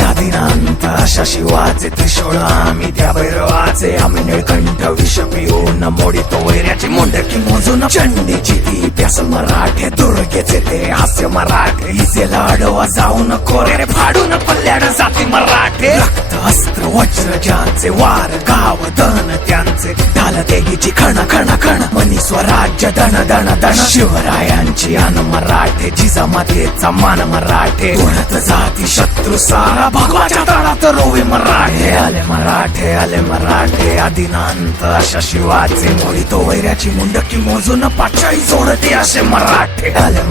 आदिनांत अशा शिवाचे त्रिशूळ आम्ही त्या भैरवाचे आम्ही निळकंठ विष पिऊन मोडितो वैऱ्याची मुंडकी मोजून चंडीची ती प्यास मराठे दुर्गेचे ते हास्य मराठे इसेला अडवा जाऊन कोरे फाडून पल्ल्याड जाती मराठे रक्त अस्त्र वज्र ज्यांचे वार गाव दन त्यांचे ढाल तेगीची खण खण खण मनी स्वराज्य दण दण दण शिवरायांची अन मराठे जिजामातेचा मान मराठे ओढत जाती शत्रू सारा भगवाच्या तळात रोवे मराठे आले मराठे आदिनांत अशा शिवाचे मोडितो वैऱ्याची मुंडकी मोजून पाचाई जोडते असे मराठे आले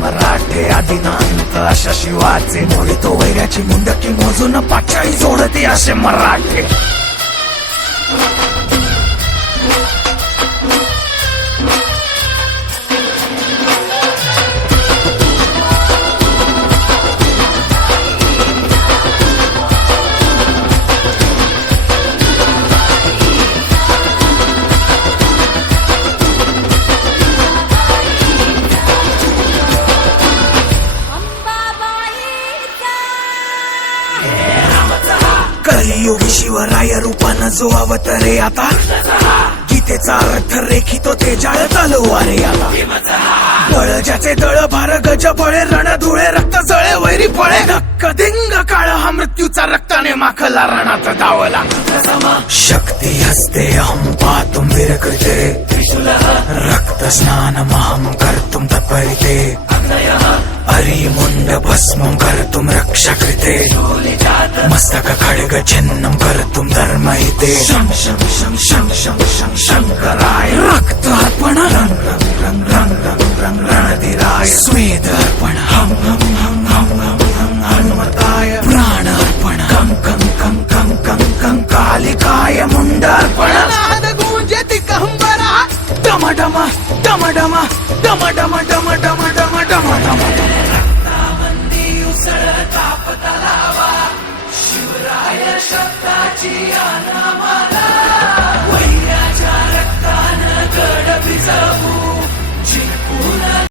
मराठे आदिनांत अशा शिवाचे मोडितो वैऱ्याची मुंडकी मोजून पाचाई जोडते असे मराठे. कलियुगी शिवराय रूपानं जो अवतरे आता गीतेचा अर्थ रेखितो ते जाळ तलवारे आता बळ ज्याचे दळ भार गज बळे रण धुळे रक्त जळे वैरी पळे धक्क दिंग काळ हा मृत्यूचा रक्ताने माखला रणात धावला शक्ती हस्ते अहं पातुम विरकृते रक्त स्नान महं कर्तुम तत्परिते अरी मुंड भस्मं कर्तुम रक्षा कृते मस्तक खड्ग छिन्नं कर्तुम धर्महिते शं शं शं शं शं शं शंकराय रक्त अर्पण रंग रंग रंग रंग रंग रंग रणधीराय स्वेद अर्पण हम हम हम हम हम हम हनुमताय प्राण अर्पण कं कं कं कं कं कं कालिकाय मुंड अर्पण नाद गूंजति कहंबरा डम डम डम डम डम डम डम डम डम डम डम रक्तामंदी उसळता पतलावा शिवराय शब्दाची आन आम्हाला